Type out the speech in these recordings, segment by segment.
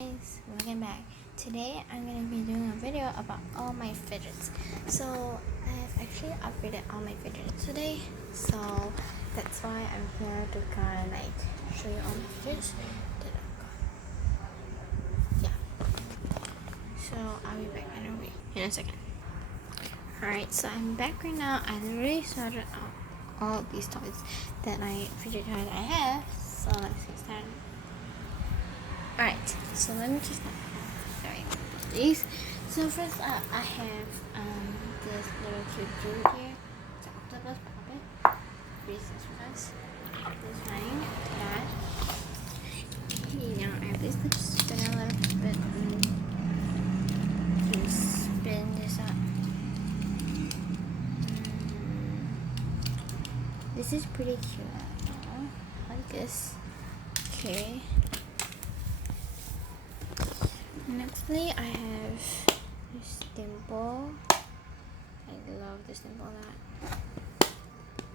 Guys, welcome back. Today I'm going to be doing a video about all my fidgets. So I have actually upgraded all my fidgets today, so that's why I'm here to kind of like show you all my fidgets that I've got. Yeah, so I'll be back in a second. Alright, so I'm back right now. I already sorted out all of these toys that fidget toys I have, so let's get started. Alright, so let me just these. So first up, I have this little cute jewel here. It's an octopus puppet. Pretty nice. This ring, that. Okay, now I have this little spinner little bit. You can spin this up. This is pretty cute. I like this. Okay. Nextly, I have this dimple. I love this dimple a lot.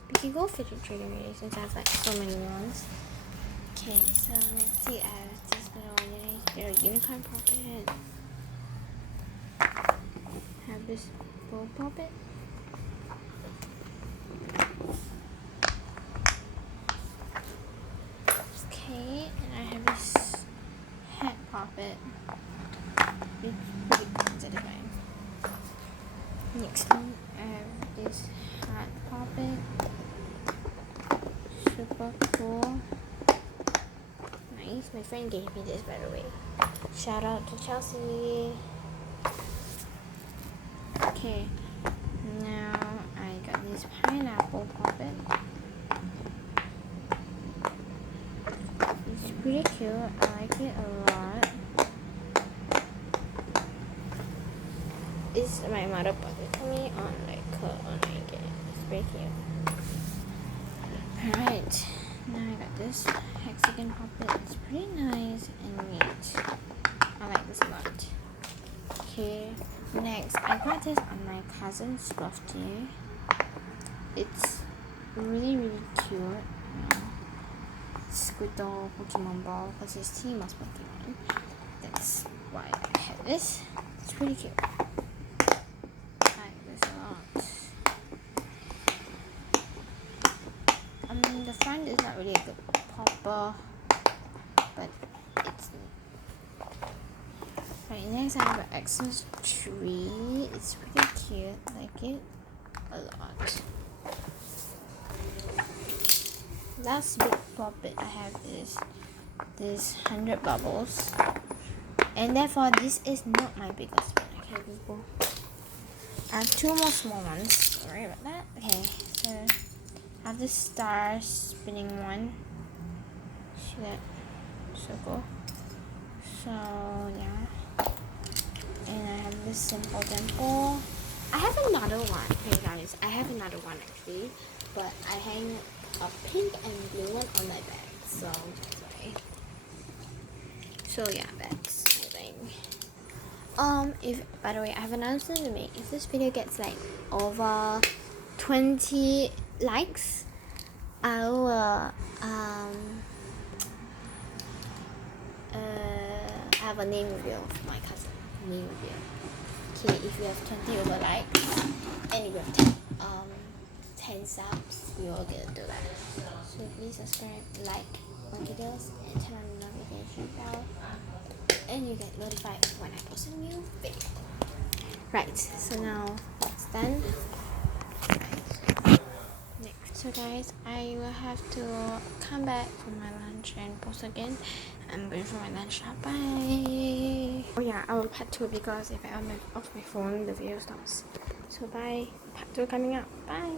We can go fidget trigger really since I have like so many ones. Okay, so nextly I have this little unicorn puppet. I have this bull puppet. Okay, and I have this hat puppet. It's pretty satisfying. Next one, I have this hat puppet. Super cool. Nice. My friend gave me this, by the way. Shout out to Chelsea. Okay. Now I got this pineapple puppet. It's pretty cute. I like it a lot. It's my mother bought it for me on like her online game. It's very cute. Alright, now I got this hexagon puppet. It's pretty nice and neat. I like this a lot. Okay, next I got this on my cousin's birthday. It's really cute. Squirtle Pokemon ball because his team was Pokemon. That's why I have this. It's pretty cute. The front is not really a good popper, but it's neat. Right, next I have an Xmas tree. It's pretty cute. I like it a lot. Last big puppet I have is this 100 bubbles, and therefore this is not my biggest one. Okay, people. I have two more small ones. Sorry about that. Okay, so I have this star spinning one. See that? So cool. So yeah. And I have this simple dimple. I have another one. Okay guys, I have another one actually. But I hang a pink and blue one on my bed. So sorry. So yeah, that's my thing. If by the way I have an announcement to make. If this video gets like over 20 likes, I will have a name reveal for my cousin. Name reveal. Okay, if you have 20 over likes and if you have 10 subs, you will get to do that. So please subscribe, like my videos, and turn on the notification bell, and you get notified when I post a new video. Right, so now it's done. So guys, I will have to come back for my lunch and post again. I'm going for my lunch now. Bye. Oh yeah, I will part 2 because if I off my phone, the video stops. So bye. Part 2 coming up. Bye.